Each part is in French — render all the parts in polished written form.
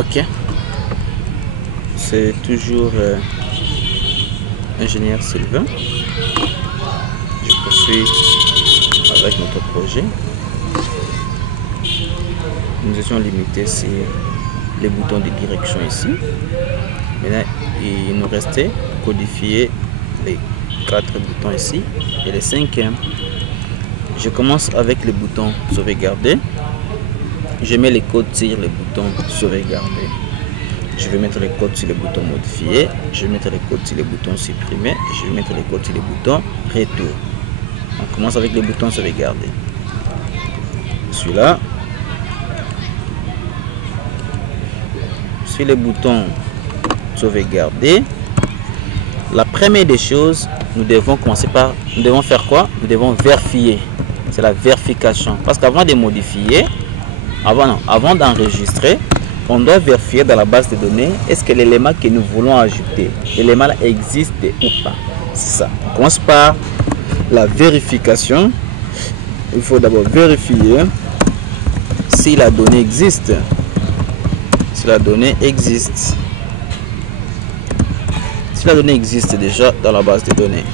Ok, c'est toujours ingénieur Sylvain. Je poursuis avec notre projet. Nous étions limités sur les boutons de direction ici. Maintenant, il nous restait codifier les 4 boutons ici et les 5e. Je commence avec le bouton sauvegarder. Je mets les codes sur le bouton sauvegarder. Je vais mettre les codes sur le bouton modifier. Je vais mettre les codes sur le bouton supprimer. Je vais mettre les codes sur le bouton retour. On commence avec le bouton sauvegarder. Celui-là. Sur le bouton sauvegarder, la première des choses, nous devons commencer par, nous devons faire quoi? Nous devons vérifier. C'est la vérification. Parce qu'avant de modifier, avant d'enregistrer, on doit vérifier dans la base de données, est-ce que l'élément que nous voulons ajouter, l'élément existe ou pas. C'est ça. On commence par la vérification. Il faut d'abord vérifier si la donnée existe. Si la donnée existe. Si la donnée existe déjà dans la base de données.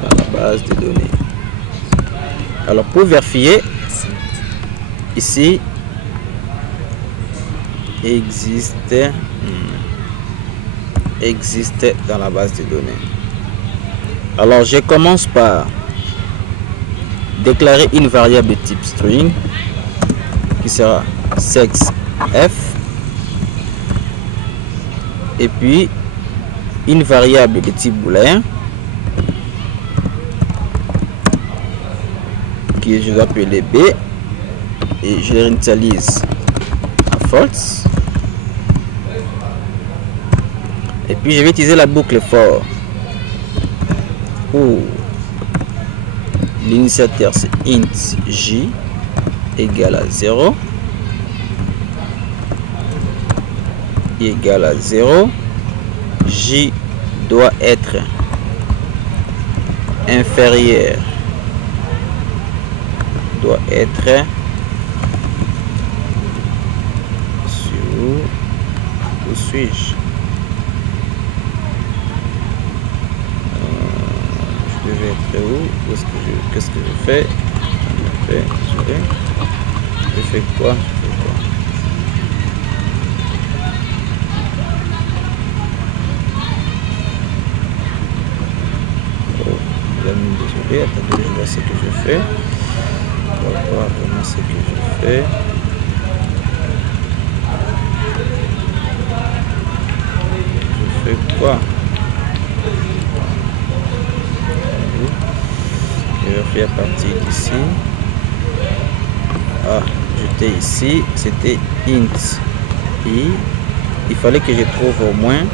Dans la base de données. Alors pour vérifier, ici, existe dans la base de données. Alors je commence par déclarer une variable de type string qui sera sexe f et puis une variable de type booléen que je vais appeler b et je l'initialise à false. Et puis je vais utiliser la boucle for où l'initiateur c'est int j égale à 0, i égale à 0, j doit être inférieur, où suis-je? Je devais être où? Qu'est-ce que je fais? Je fais quoi? Oh, désolé, attendez, je vois ce que je fais. On va voir vraiment ce que je fais. Je fais quoi? Je vais faire à partir d'ici. Ah, j'étais ici, c'était int i. Il fallait que je trouve au moins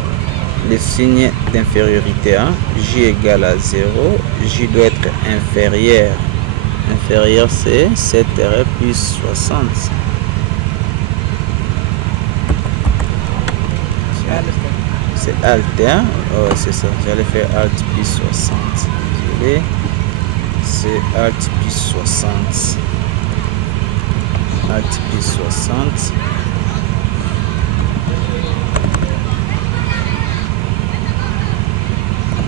le signe d'infériorité. J égale à 0, j doit être inférieur. Inférieur c'est 7R plus 60. C'est alt, hein? Oh, c'est ça, j'allais faire alt plus 60. Désolé. C'est alt plus 60. Alt plus 60.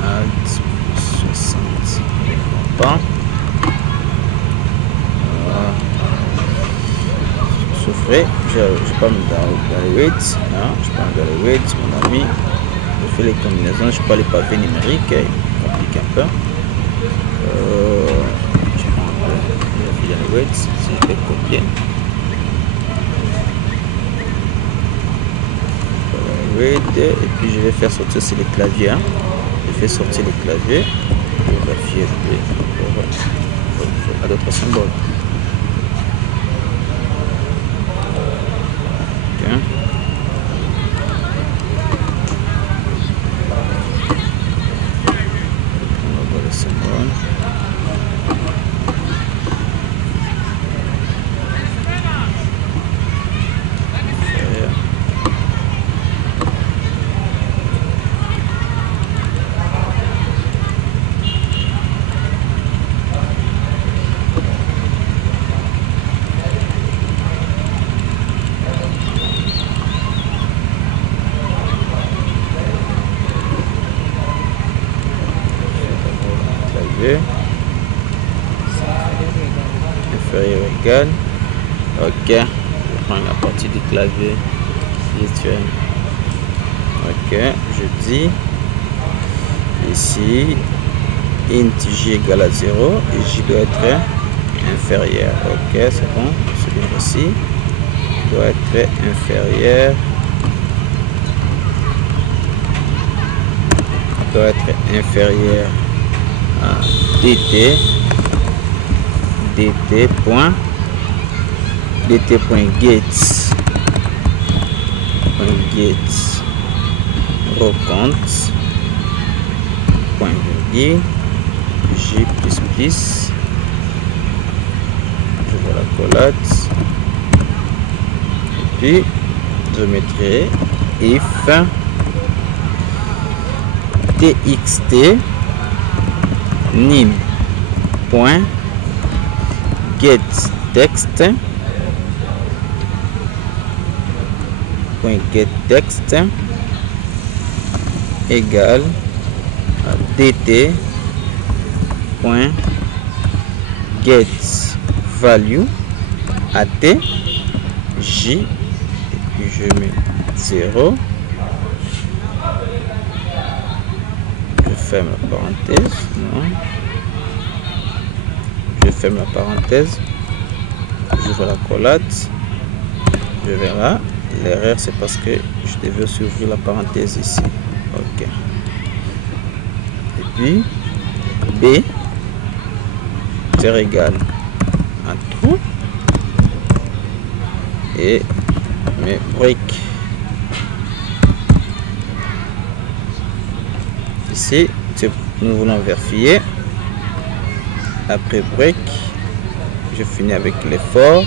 Alt plus 60. Bon. Souffrez, je pas mis dans le weight, hein? Je pas dans le weight, mon ami. Je fais les combinaisons, je pas les pavés numériques, il complique un peu. Je prends un peu, je vais dans le weight, si je vais copier. Et puis je vais faire sortir sur les claviers. Je fais sortir les claviers pour vérifier à d'autres symboles. Okay. On va voir les symboles. Ok, je prends la partie du clavier virtuel. Ok, je dis ici int j égale à 0 et j doit être inférieur. Ok, c'est bon, celui aussi doit être inférieur. Doit être inférieur à dt dt.get recompte point virgule j plus je vois la collate et puis je mettrai if txt nim point get text égale à dt point get value at j et puis je mets 0. Je ferme la parenthèse, non. Je ferme la parenthèse, j'ouvre la collate, je verrai. L'erreur c'est parce que je devais aussi ouvrir la parenthèse ici. Ok. Et puis B c'est égal à trou et mes breaks. Ici, nous voulons vérifier. Après break, je finis avec l'effort.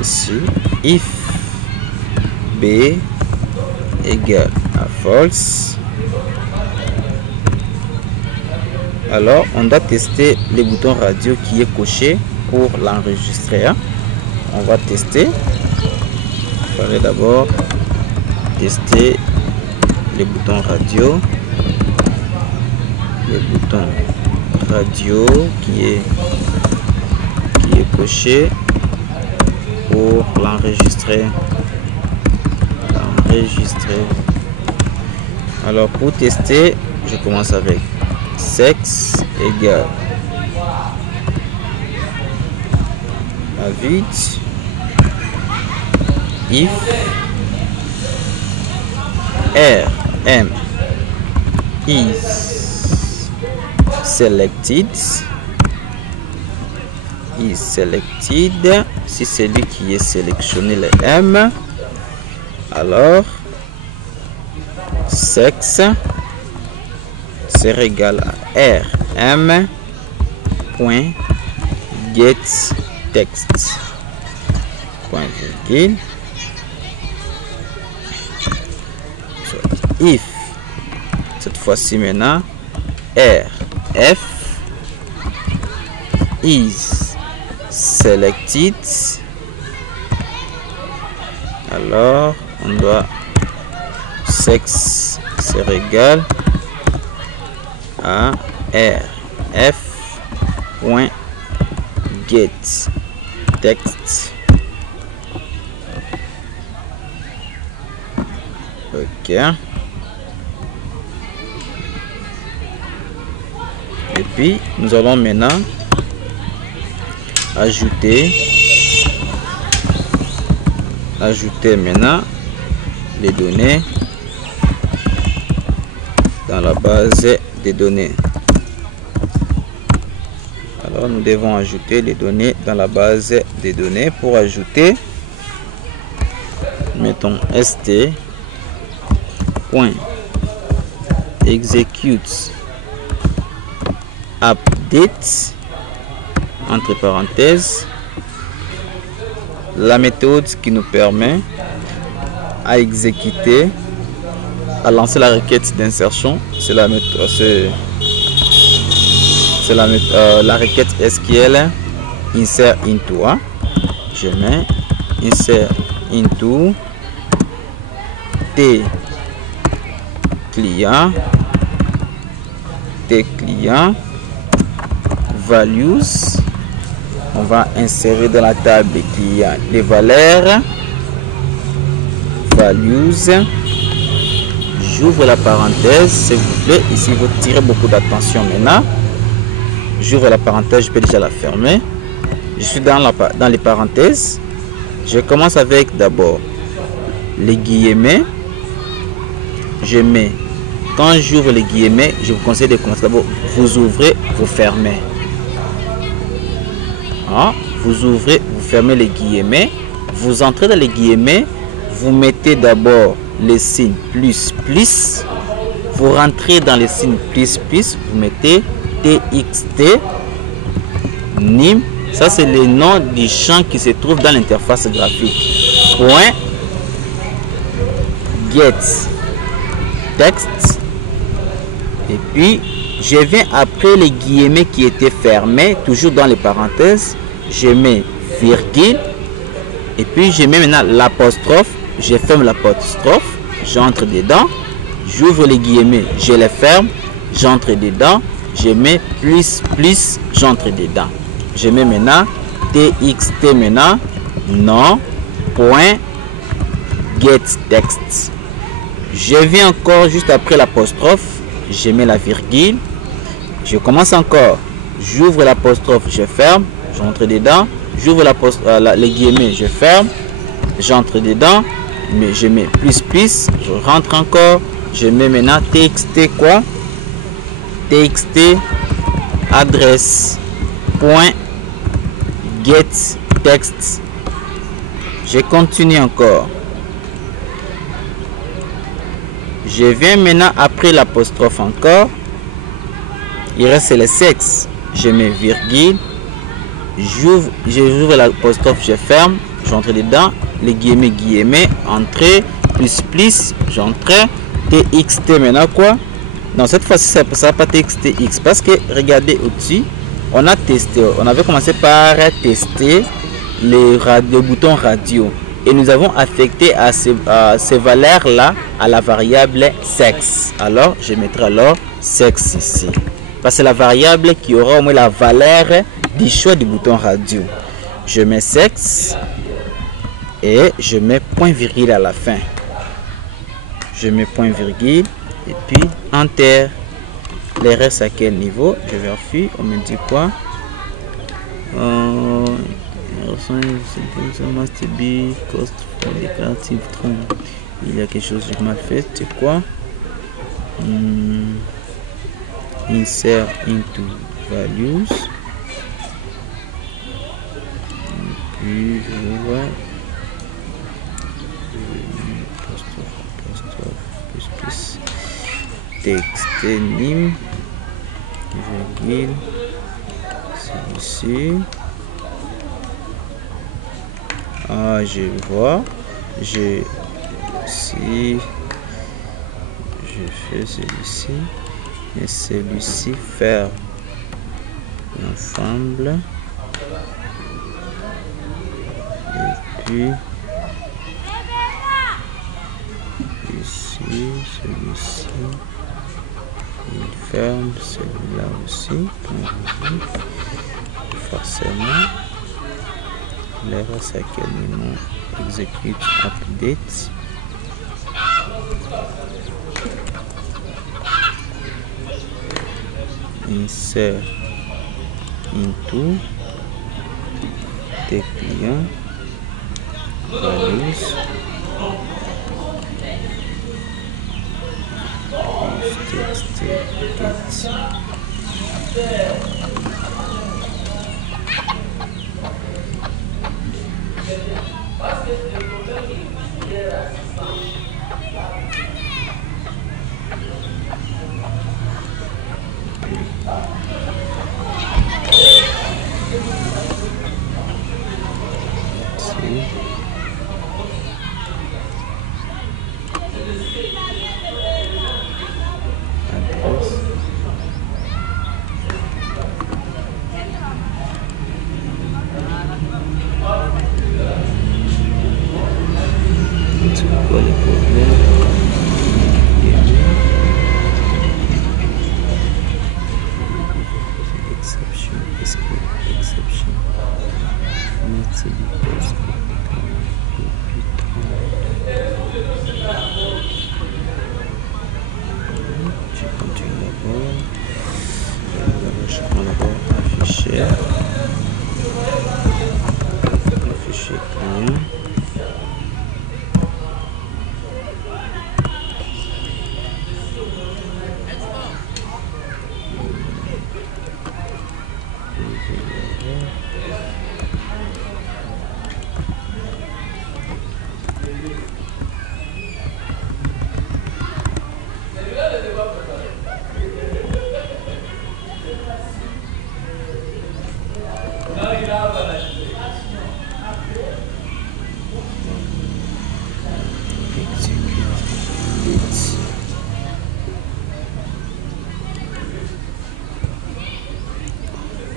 Ici, if B égale à false, alors on doit tester le bouton radio qui est coché pour l'enregistrer. On va tester. Il fallait d'abord tester le bouton radio, qui est coché pour l'enregistrer. Alors pour tester, je commence avec sexe égale à vide if rm is selected, si c'est lui qui est sélectionné le m, alors sexe c'est égal à rm point get text point virgule if cette fois-ci maintenant rf is selected, alors on doit sexe c'est égal à rf point get text. Ok. Et puis nous allons maintenant ajouter maintenant les données dans la base des données. Alors nous devons ajouter les données dans la base des données. Pour ajouter, mettons st point execute update entre parenthèses la méthode qui nous permet à exécuter, à lancer la requête d'insertion. C'est la méthode, la requête SQL insert into. Je mets insert into t client values on va insérer dans la table qui a les valeurs. Values. J'ouvre la parenthèse, s'il vous plaît. Ici, il faut tirer beaucoup d'attention maintenant. J'ouvre la parenthèse, je peux déjà la fermer. Je suis dans les parenthèses. Je commence avec d'abord les guillemets. Je mets, quand j'ouvre les guillemets, je vous conseille de commencer d'abord. Vous ouvrez, vous fermez. Hein? Vous ouvrez, vous fermez les guillemets. Vous entrez dans les guillemets. Vous mettez d'abord les signes plus plus. Vous rentrez dans les signes plus plus. Vous mettez TXT NIM. Ça, c'est le nom du champ qui se trouve dans l'interface graphique. Point. Get text. Et puis, je viens après les guillemets qui étaient fermés, toujours dans les parenthèses. Je mets virgule. Et puis, je mets maintenant l'apostrophe. Je ferme l'apostrophe. J'entre dedans. J'ouvre les guillemets. Je les ferme. J'entre dedans. Je mets plus plus. J'entre dedans. Je mets maintenant TXT maintenant. Non. Point. Get text. Je viens encore juste après l'apostrophe. Je mets la virgule. Je commence encore. J'ouvre l'apostrophe. Je ferme. J'entre dedans. J'ouvre les guillemets. Je ferme. J'entre dedans. Mais je mets plus plus. Je rentre encore. Je mets maintenant TXT quoi? TXT adresse. Point. Get text. Je continue encore. Je viens maintenant après l'apostrophe encore. Il reste le sexe. Je mets virgule. J'ouvre l'apostrophe, je ferme. J'entre dedans. Les guillemets, entrée, plus plus, j'entre. TXT maintenant quoi? Non, cette fois-ci, ça ne sera pas TXTX. Parce que regardez au-dessus, on a testé. On avait commencé par tester le bouton radio. Et nous avons affecté à ces valeurs-là à la variable sexe. Alors, je mettrai alors sexe ici. Parce que c'est la variable qui aura au moins la valeur du choix du bouton radio. Je mets sexe et je mets point virgule à la fin. Je mets point virgule et puis enter. Les restes à quel niveau? Je vérifie. On me dit quoi? Il y a quelque chose de mal fait. C'est quoi? Insert into values. Et puis je vois plus texte nim virgule celui-ci. Ah, je vois. Je fais celui-ci et celui-ci faire ensemble. Et puis ici, celui-ci, il ferme celui-là aussi. Forcément, l'erreur c'est à quel moment exécute update. Insert into tes clients values text get. C'est du poste. Je continue d'abord. Je prends d'abord afficher. Afficher client.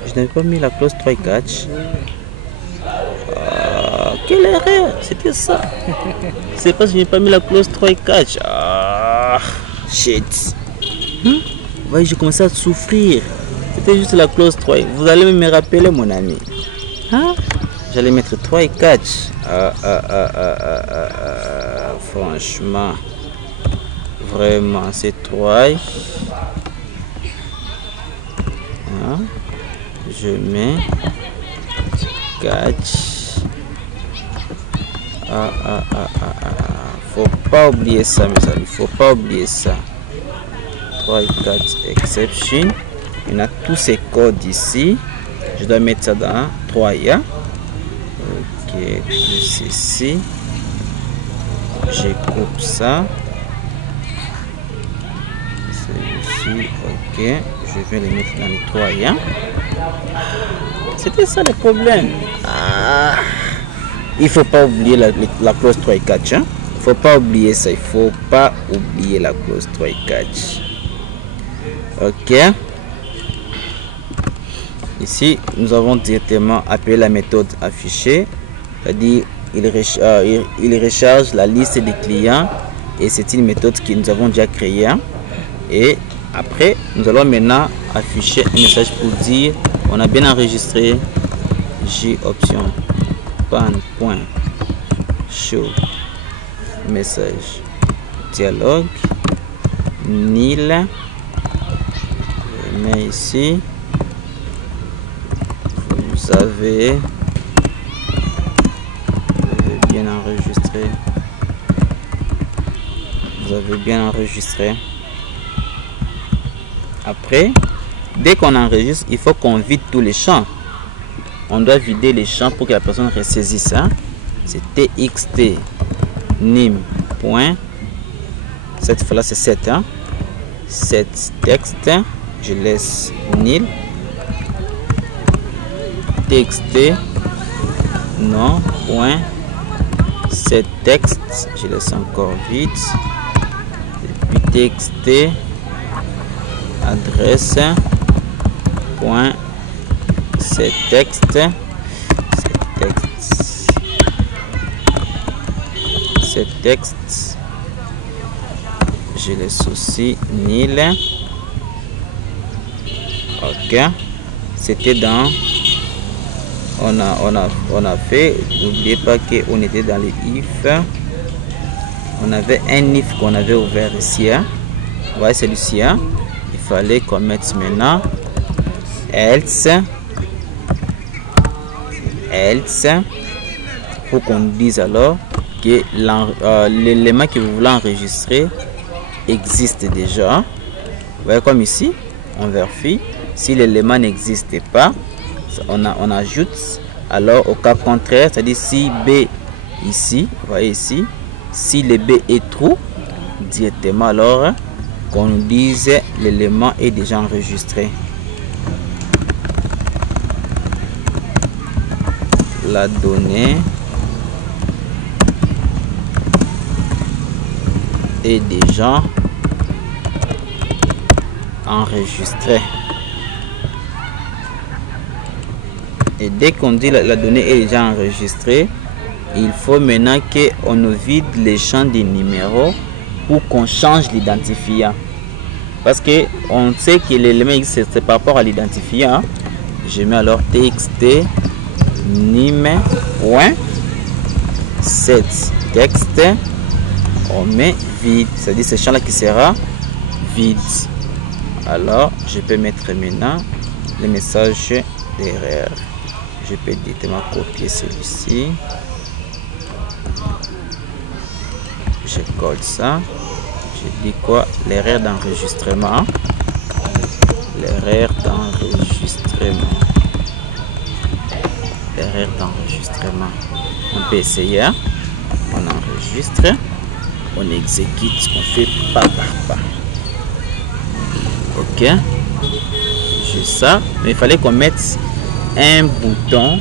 Je n'avais pas mis la clause try catch. Quelle erreur! C'était ça. C'est parce que je n'ai pas mis la clause try catch. Shit. Ouais, j'ai commencé à souffrir. C'était juste la clause 3. Vous allez me rappeler, mon ami. J'allais mettre 3 et catch. Franchement. Vraiment, c'est 3. Je mets catch. Faut pas oublier ça, mes amis. Faut pas oublier ça. 3 et catch exception. On a tous ces codes ici. Je dois mettre ça dans 3A. Ok, plus ici. Je coupe ça. Celui-ci, ok. Je vais les mettre dans les 3A. C'était ça le problème. Il faut pas oublier la clause 3 et 4. Hein? Il faut pas oublier ça. Il faut pas oublier la clause 3 et 4. Ok. Ici, nous avons directement appelé la méthode affichée, c'est-à-dire il recharge la liste des clients et c'est une méthode que nous avons déjà créée. Et après, nous allons maintenant afficher un message pour dire on a bien enregistré J option pan.show message dialogue nil. Je mets ici. Vous avez bien enregistré. Vous avez bien enregistré. Après, dès qu'on enregistre, il faut qu'on vide tous les champs. On doit vider les champs pour que la personne ressaisisse. Hein? C'est txt nim. Cette fois-là, c'est 7. Hein? 7 texte. Je laisse nil. Txt non point 7 texte. Je laisse encore vide. Et puis txt adresse point c'est texte je laisse aussi nil. Ok, c'était dans on a fait, n'oubliez pas qu'on était dans les if. On avait un if qu'on avait ouvert ici. Hein. Vous voyez celui-ci. Hein. Il fallait qu'on mette maintenant else pour qu'on dise alors que l'élément que vous voulez enregistrer existe déjà. Vous voyez comme ici, on vérifie. Si l'élément n'existe pas, on ajoute. Alors au cas contraire, c'est-à-dire si B ici, vous voyez ici, si le B est true, directement alors qu'on nous dise l'élément est déjà enregistré. La donnée est déjà enregistrée. Et dès qu'on dit la donnée est déjà enregistrée, il faut maintenant qu'on nous vide les champs des numéros pour qu'on change l'identifiant. Parce que on sait que l'élément existe par rapport à l'identifiant. Je mets alors txt nim.set texte, on met vide, c'est-à-dire ce champ là qui sera vide. Alors je peux mettre maintenant le message d'erreur. Je peux directement copier celui-ci, je colle ça, je dis quoi, l'erreur d'enregistrement, l'erreur d'enregistrement, l'erreur d'enregistrement. On peut essayer, hein? On enregistre, on exécute, on fait pas par pas. Ok, j'ai ça, mais il fallait qu'on mette un bouton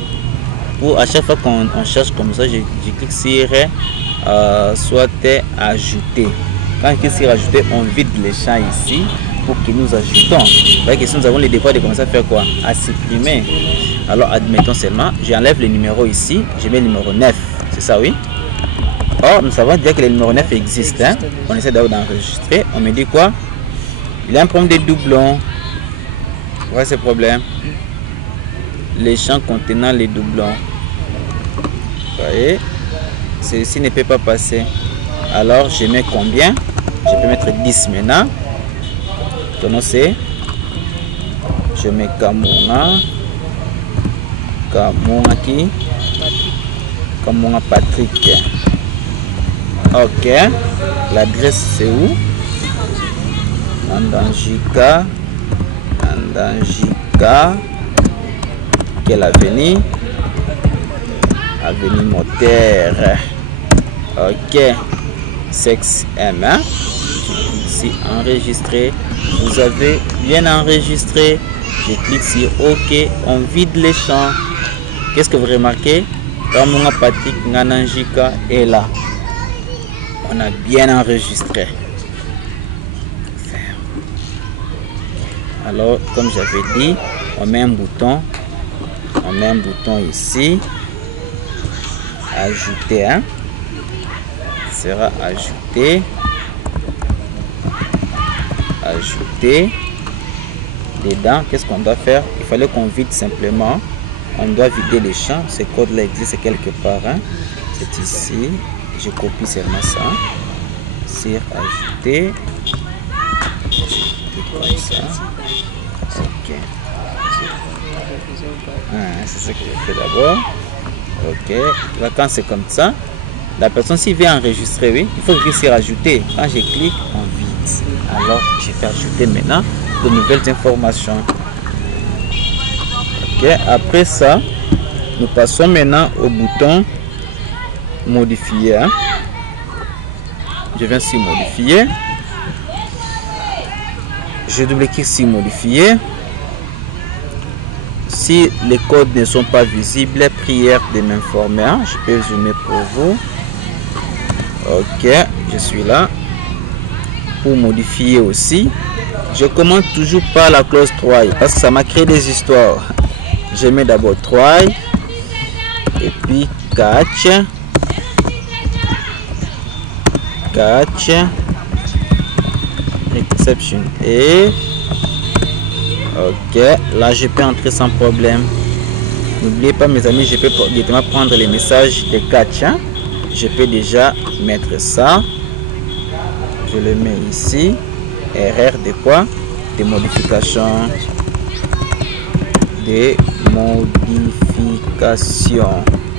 pour à chaque fois qu'on cherche comme ça, je clique sur soit ajouter. Quand je clique sur ajouter, on vide les champs ici pour que nous ajoutons. Vous voyez que si nous avons les devoirs de commencer à faire quoi, à supprimer. Alors admettons seulement, j'enlève le numéro ici, je mets le numéro 9, c'est ça, oui. Or nous savons déjà que le numéro 9 existe, hein? On essaie d'enregistrer, on me dit quoi, il y a un problème de doublons. Voilà ce problème, les champs contenant les doublons. Vous voyez, ceci ne peut pas passer. Alors je mets combien? Je peux mettre 10 maintenant. C'est, je mets Kamuna qui Kamuna Patrick. Ok, l'adresse c'est où? Nandangika, quelle avenue? Avenue Moteur. Ok, 6M, hein? Ici enregistrer, vous avez bien enregistré. Je clique sur OK, on vide les champs. Qu'est-ce que vous remarquez? Kamuna Patrick Nandangika est là. On a bien enregistré. Alors comme j'avais dit, on met un bouton ici, ajouter, hein? Sera ajouté, dedans. Qu'est-ce qu'on doit faire? Il fallait qu'on vide simplement, on doit vider les champs. Ce code là existe quelque part, hein? C'est ici, je copie seulement ça, c'est ajouter, comme ça. Ok, c'est ce que je fais d'abord. Ok, là quand c'est comme ça, la personne s'il veut enregistrer, oui, il faut cliquer sur ajouter. Quand je clique, on vide. Alors je fais ajouter maintenant de nouvelles informations. Ok, après ça, nous passons maintenant au bouton modifier, hein? Je viens sur modifier, je double-clique sur modifier. Si les codes ne sont pas visibles, prière de m'informer, hein? Je peux zoomer pour vous. Ok, je suis là. Pour modifier aussi, je commence toujours par la clause 3 parce que ça m'a créé des histoires. Je mets d'abord 3 et puis catch, exception et ok, là je peux entrer sans problème. N'oubliez pas mes amis, je peux directement prendre les messages de catch, hein? Je peux déjà mettre ça, je le mets ici, erreur de quoi? Des modifications,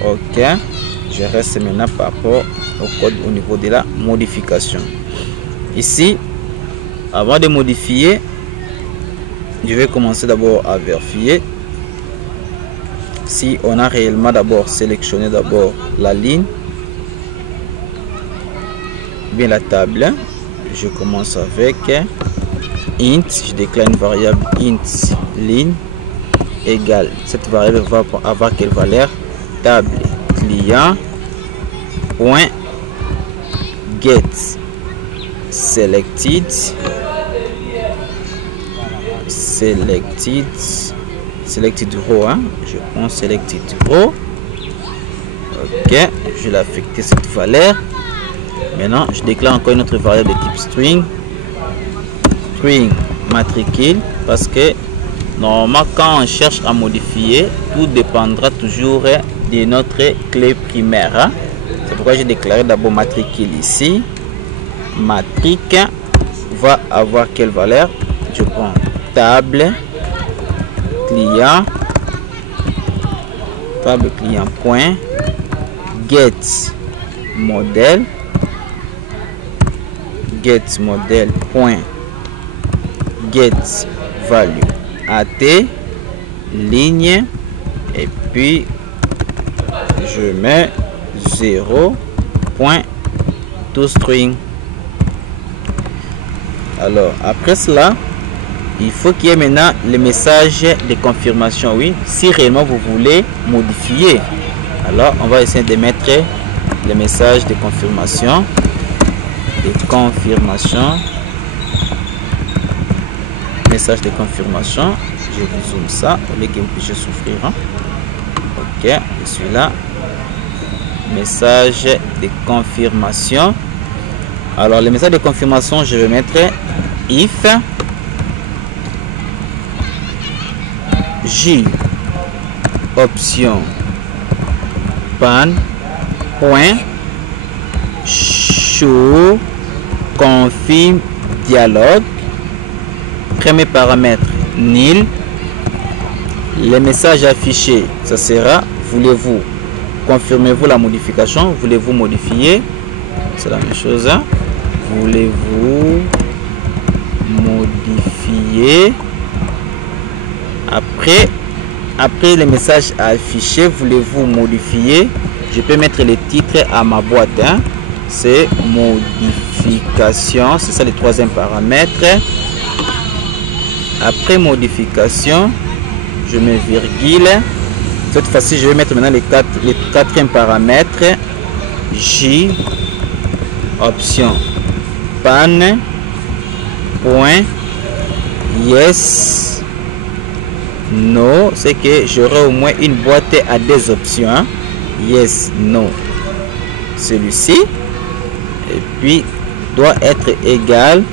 ok. Je reste maintenant par rapport au code au niveau de la modification. Ici, avant de modifier, je vais commencer d'abord à vérifier si on a réellement d'abord sélectionné d'abord la ligne, bien la table. Je commence avec int, je déclare une variable int ligne égale, cette variable va avoir quelle valeur? Table client point get selected row, hein? Je prends selected row. Ok, je vais affecter cette valeur. Maintenant je déclare encore une autre variable de type string matricule, parce que Normalement, quand on cherche à modifier, tout dépendra toujours de notre clé primaire. Hein? C'est pourquoi j'ai déclaré d'abord matricule ici. Matric va avoir quelle valeur? Je prends table client, table client point get modèle point get value at ligne et puis je mets 0 point toString. Alors après cela, il faut qu'il y ait maintenant le message de confirmation. Oui, si réellement vous voulez modifier, alors on va essayer de mettre le message de confirmation. Message de confirmation. Je vous zoome ça au lieu que vous puissiez souffrir. Hein? Ok, je suis là. Message de confirmation. Alors le message de confirmation, je vais mettre if j option pan point show confirme dialogue. Premier paramètre nil. Le message affiché, ça sera voulez-vous, confirmez-vous la modification, voulez-vous modifier, c'est la même chose. Hein? Voulez-vous modifier? Après le message affiché, voulez-vous modifier? Je peux mettre le titre à ma boîte. Hein? C'est modification, c'est ça le troisième paramètre. Après modification, je mets virgule. Cette fois-ci, je vais mettre maintenant le quatrième paramètre. J option pan point yes no. C'est que j'aurai au moins une boîte à des options. Hein? Yes no. Celui-ci. Et puis doit être égal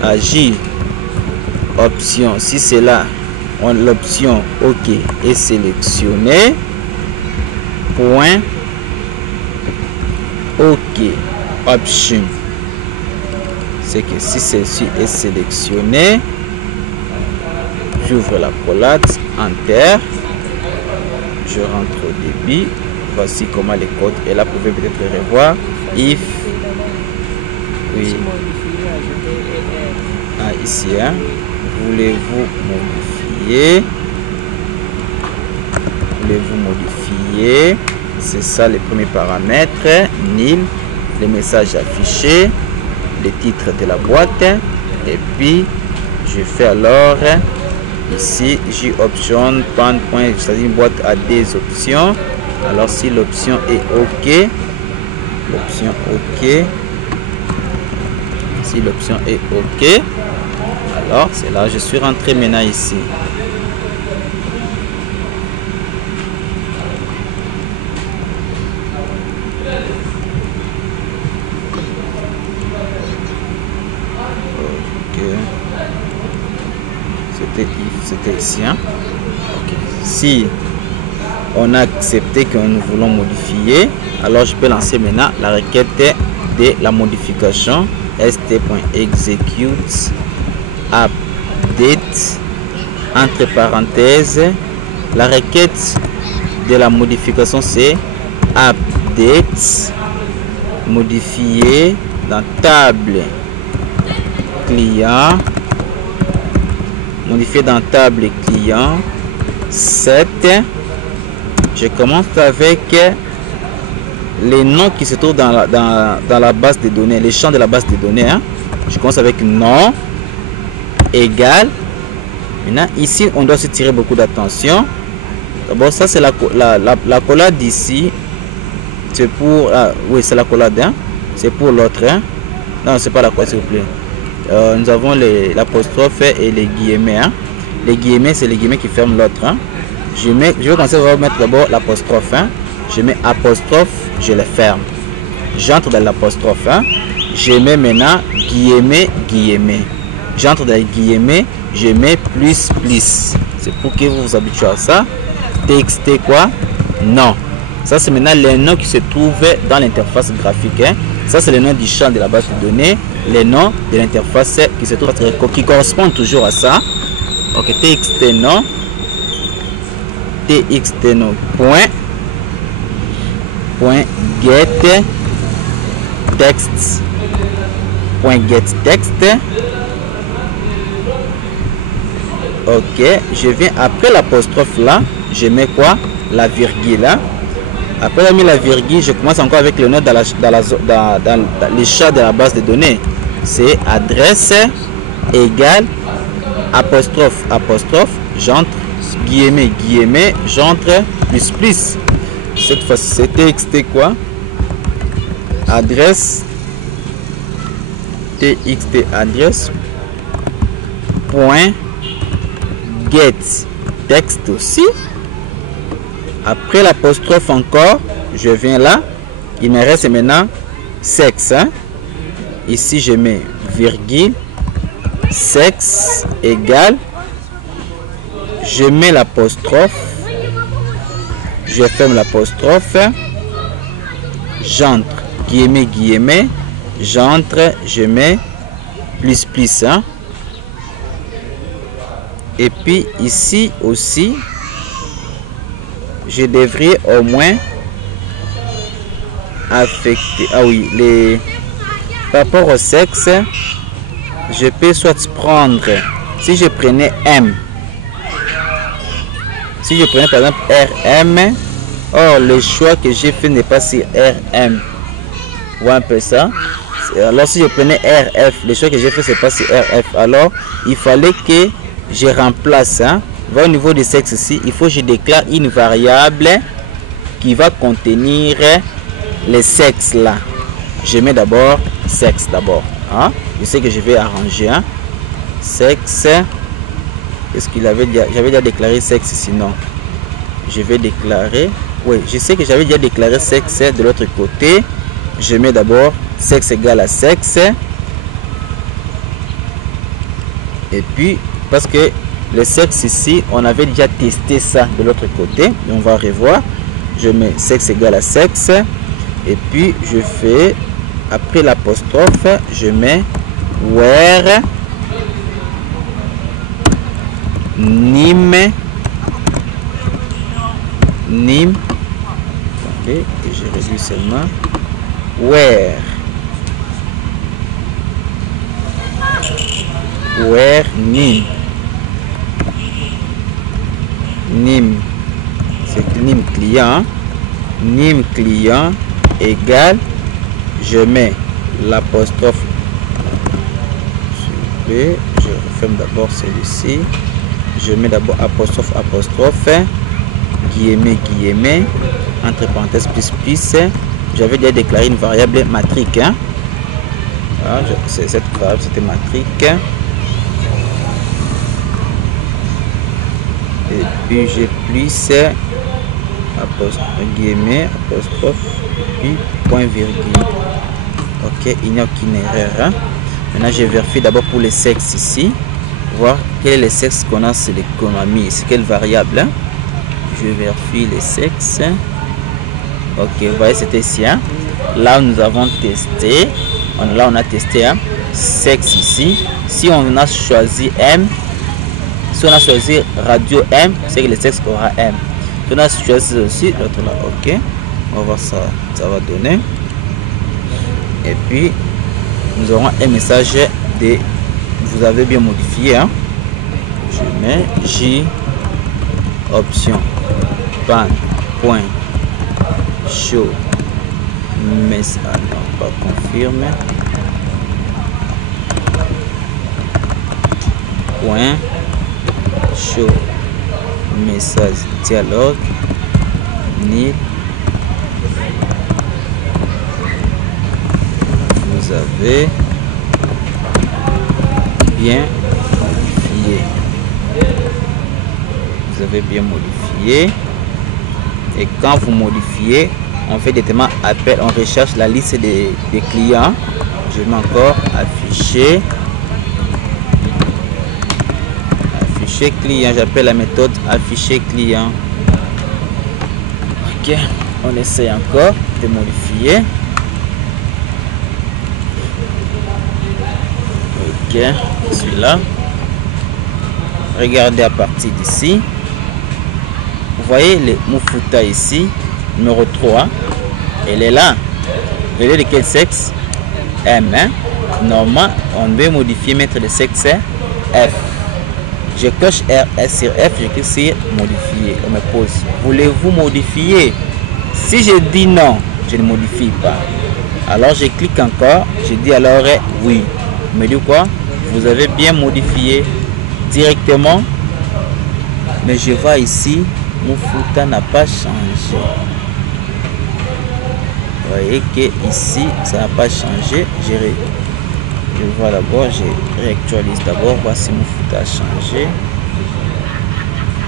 à J option, si c'est là l'option OK est sélectionnée, point OK option, c'est que si celle-ci est sélectionnée, j'ouvre la collade, enter, je rentre au débit. Voici comment les codes est là, vous pouvez peut-être revoir. If oui, ah, ici hein. Voulez-vous modifier? C'est ça les premiers paramètres. Nil, le message affiché, le titre de la boîte, et puis je fais alors ici J option pan point, c'est-à-dire une boîte à des options. Alors si l'option est OK, si l'option est OK, alors c'est là je suis rentré maintenant ici. OK, c'était ici. Hein? OK. Si on a accepté que nous voulons modifier, alors je peux lancer maintenant la requête de la modification. st.execute update entre parenthèses. La requête de la modification c'est update modifier dans table client, modifier dans table client 7. Je commence avec les noms qui se trouvent dans la base de données, les champs de la base de données. Hein. Je commence avec nom égal. Maintenant ici on doit se tirer beaucoup d'attention. D'abord ça c'est la collade ici, c'est pour oui c'est la collade. Hein. C'est pour l'autre. Hein. Non c'est pas la collade s'il vous plaît. Nous avons l'apostrophe et les guillemets. Hein. Les guillemets c'est les guillemets qui ferment l'autre. Hein. Je vais commencer à mettre d'abord l'apostrophe. Hein. Je mets apostrophe, je le ferme. J'entre dans l'apostrophe. Hein. Je mets maintenant guillemets, guillemets. J'entre dans les guillemets, je mets plus. C'est pour que vous vous habituez à ça. TXT quoi? Non. Ça, c'est maintenant les noms qui se trouvent dans l'interface graphique. Hein. Ça, c'est le nom du champ de la base de données. Les noms de l'interface qui se trouvent, qui correspondent toujours à ça. Ok, TXT non. TXT non. Point get text. Point get text. Ok, je viens après l'apostrophe là. Je mets quoi? La virgule. Hein? Après avoir mis la virgule, je commence encore avec le nom dans les champs de la base de données. C'est adresse égale apostrophe, j'entre guillemets, j'entre plus. Cette fois-ci, c'est TXT quoi? Adresse, TXT adresse, point get texte aussi. Après l'apostrophe encore, je viens là. Il me reste maintenant sexe. Hein? Ici, je mets virgule. Sexe égale. Je mets l'apostrophe. Je ferme l'apostrophe. J'entre. Guillemets. J'entre. Je mets plus. Hein? Et puis ici aussi. Je devrais au moins affecter. Ah oui, par rapport au sexe, je peux soit prendre, si je prenais M, si je prenais par exemple RM, or le choix que j'ai fait n'est pas sur RM. Vous voyez un peu ça? Alors si je prenais RF, le choix que j'ai fait c'est pas sur RF. Alors il fallait que je remplace. Hein, au niveau du sexe ici, il faut que je déclare une variable qui va contenir les sexes là. Je mets d'abord sexe d'abord. Hein? Je sais que je vais arranger. Hein? Sexe. Est-ce qu'il avait déjà, j'avais déjà déclaré sexe sinon? Je vais déclarer. Oui, je sais que j'avais déjà déclaré sexe de l'autre côté. Je mets d'abord sexe égale à sexe. Et puis, parce que le sexe ici, on avait déjà testé ça de l'autre côté. Et on va revoir. Je mets sexe égale à sexe. Et puis, je fais, après l'apostrophe, je mets where nim. Ok, et je réduis seulement where nim. C'est nim client. Nim client égale, je mets l'apostrophe. Je referme d'abord celui-ci. Je mets d'abord apostrophe, guillemets, entre parenthèses plus. J'avais déjà déclaré une variable matrique. Hein? Ah, cette variable c'était matrique. Et puis j'ai plus apostrophe, et puis point virgule. Ok, il n'y a aucune erreur. Hein? Maintenant je vérifie d'abord pour les sexes ici, voir quel est le sexe qu'on a mis, c'est quelle variable. Hein? Je vérifie les sexes. Ok, vous voyez c'était ici. Hein? Là nous avons testé, là on a testé hein? Sexe ici. Si on a choisi M, si on a choisi radio M, c'est que le sexe aura M. Si on a choisi aussi l'autre là, ok. On va voir ça, ça va donner. Et puis nous aurons un message de vous avez bien modifié. Hein? Je mets J option pan point show message. Non, pas confirme. Point show message dialogue nil. Vous avez bien modifié. Vous avez bien modifié. Et quand vous modifiez, on fait directement appel, on recherche la liste des clients. Je mets encore afficher. afficher client. J'appelle la méthode afficher client. Ok, on essaie encore de modifier. Ok, celui-là. Regardez à partir d'ici. Vous voyez les Mufuta ici, numéro 3. Elle est là. Elle est de quel sexe? M. Hein? Normalement, on veut modifier, mettre le sexe F. Je coche R sur F, je clique sur modifier. On me pose, voulez-vous modifier? Si je dis non, je ne modifie pas. Alors je clique encore, je dis alors oui. On me dit quoi? Vous avez bien modifié directement. Mais je vois ici, mon Mufuta n'a pas changé. Vous voyez que ici, ça n'a pas changé. Je vois d'abord, je réactualise d'abord, voir si mon Mufuta a changé.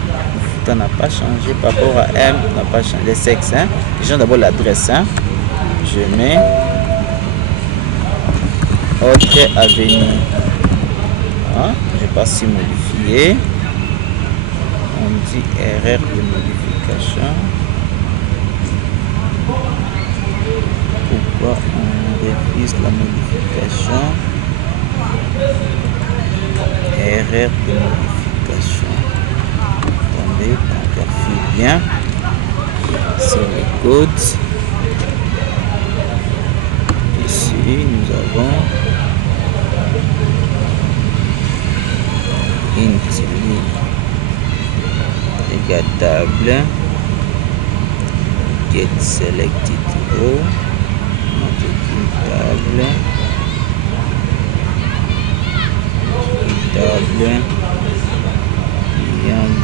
Mon Mufuta n'a pas changé par rapport à M, n'a pas changé. Le sexe, hein. Je d'abord l'adresse, hein. Je mets autre avenue. Hein? Je passe sur modifier. On dit erreur de modification. Pourquoi on refuse la modification? Erreur de modification. Attendez, on vérifie bien. C'est le code. Ici, nous avons inutile égatable get selected row table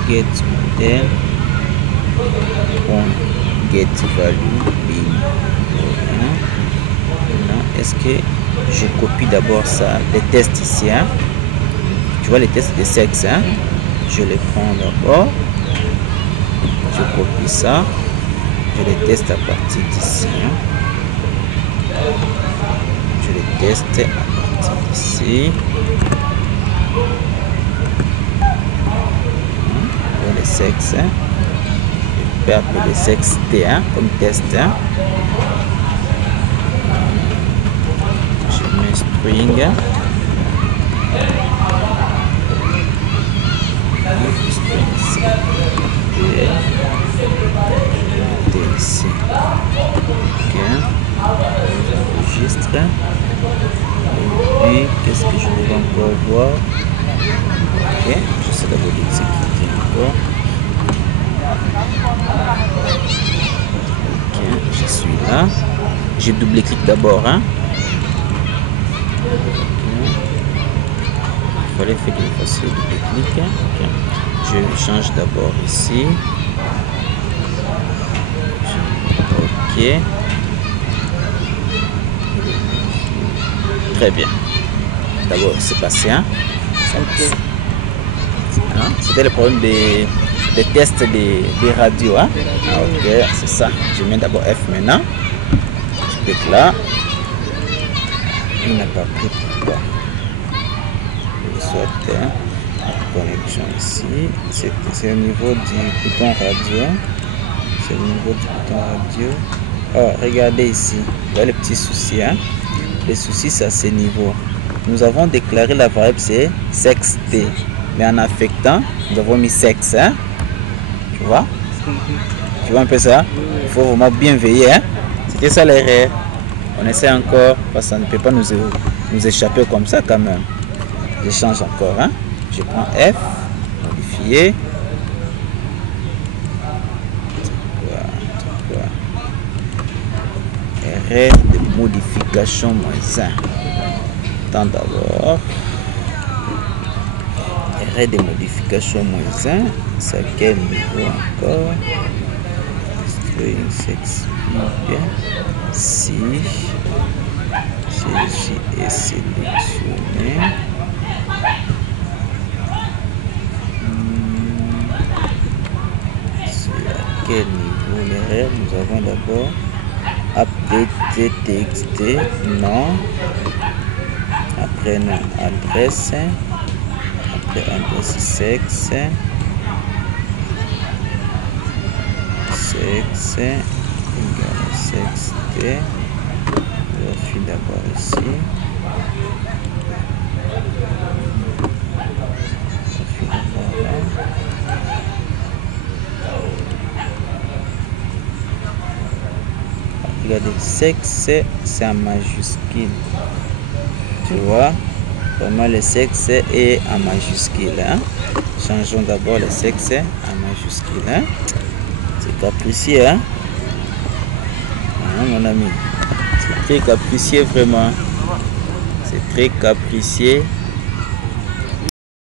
get model get value bin. Est-ce que je copie d'abord ça, les tests ici, hein? Tu vois les tests de sexe, hein? Je les prends d'abord, je copie ça, je les teste à partir d'ici, hein? Je les teste à partir d'ici. Pour les sexes, hein? Je peux appeler le sexe T1 comme test, hein? Je mets string. Ici. Ok. J'enregistre. Et puis, qu'est-ce que je vais encore voir? Ok. J'essaie d'abord d'exécuter encore. Ok. Je suis là. J'ai double-clic d'abord. Hein? Okay. Il fallait faire qu'il fasse le double-clic. Okay. Je change d'abord ici. Ok. Très bien. D'abord, c'est passé. Hein? Okay. Hein? C'était le problème des tests des radios. Hein? Ok, c'est ça. Je mets d'abord F maintenant. Je clique là. Il n'a pas pris pourquoi. Soit connexion ici. C'est au niveau du bouton radio. C'est au niveau du bouton radio. Oh, regardez ici. Vous voyez le petit souci. Hein? Les soucis, c'est à ce niveau. Nous avons déclaré la variable, c'est sexe T. Mais en affectant, nous avons mis sexe. Hein? Tu vois? Tu vois un peu ça? Il faut vraiment bien veiller. Hein? C'était ça l'erreur. On essaie encore parce que ça ne peut pas nous échapper comme ça quand même. Je change encore. Hein? Je prends F, modifier. Erreur de modification -1. Attends d'abord. Erreur de modification -1. C'est à quel niveau encore? String sexe bien. Si celui-ci est sélectionné. C'est à quel niveau l'erreur? Nous avons d'abord APTTXT, non. Après, non. Adresse. fait un peu aussi sexe. Sexe égale sexe T. Vérifie d'abord ici. Vérifie d'abord là. Regardez, sexe c'est en majuscule. Tu vois, vraiment le sexe est en majuscule. Hein? Changeons d'abord le sexe en majuscule. Hein? C'est capricieux. Hein? Hein, mon ami, c'est très capricieux vraiment. C'est très capricieux.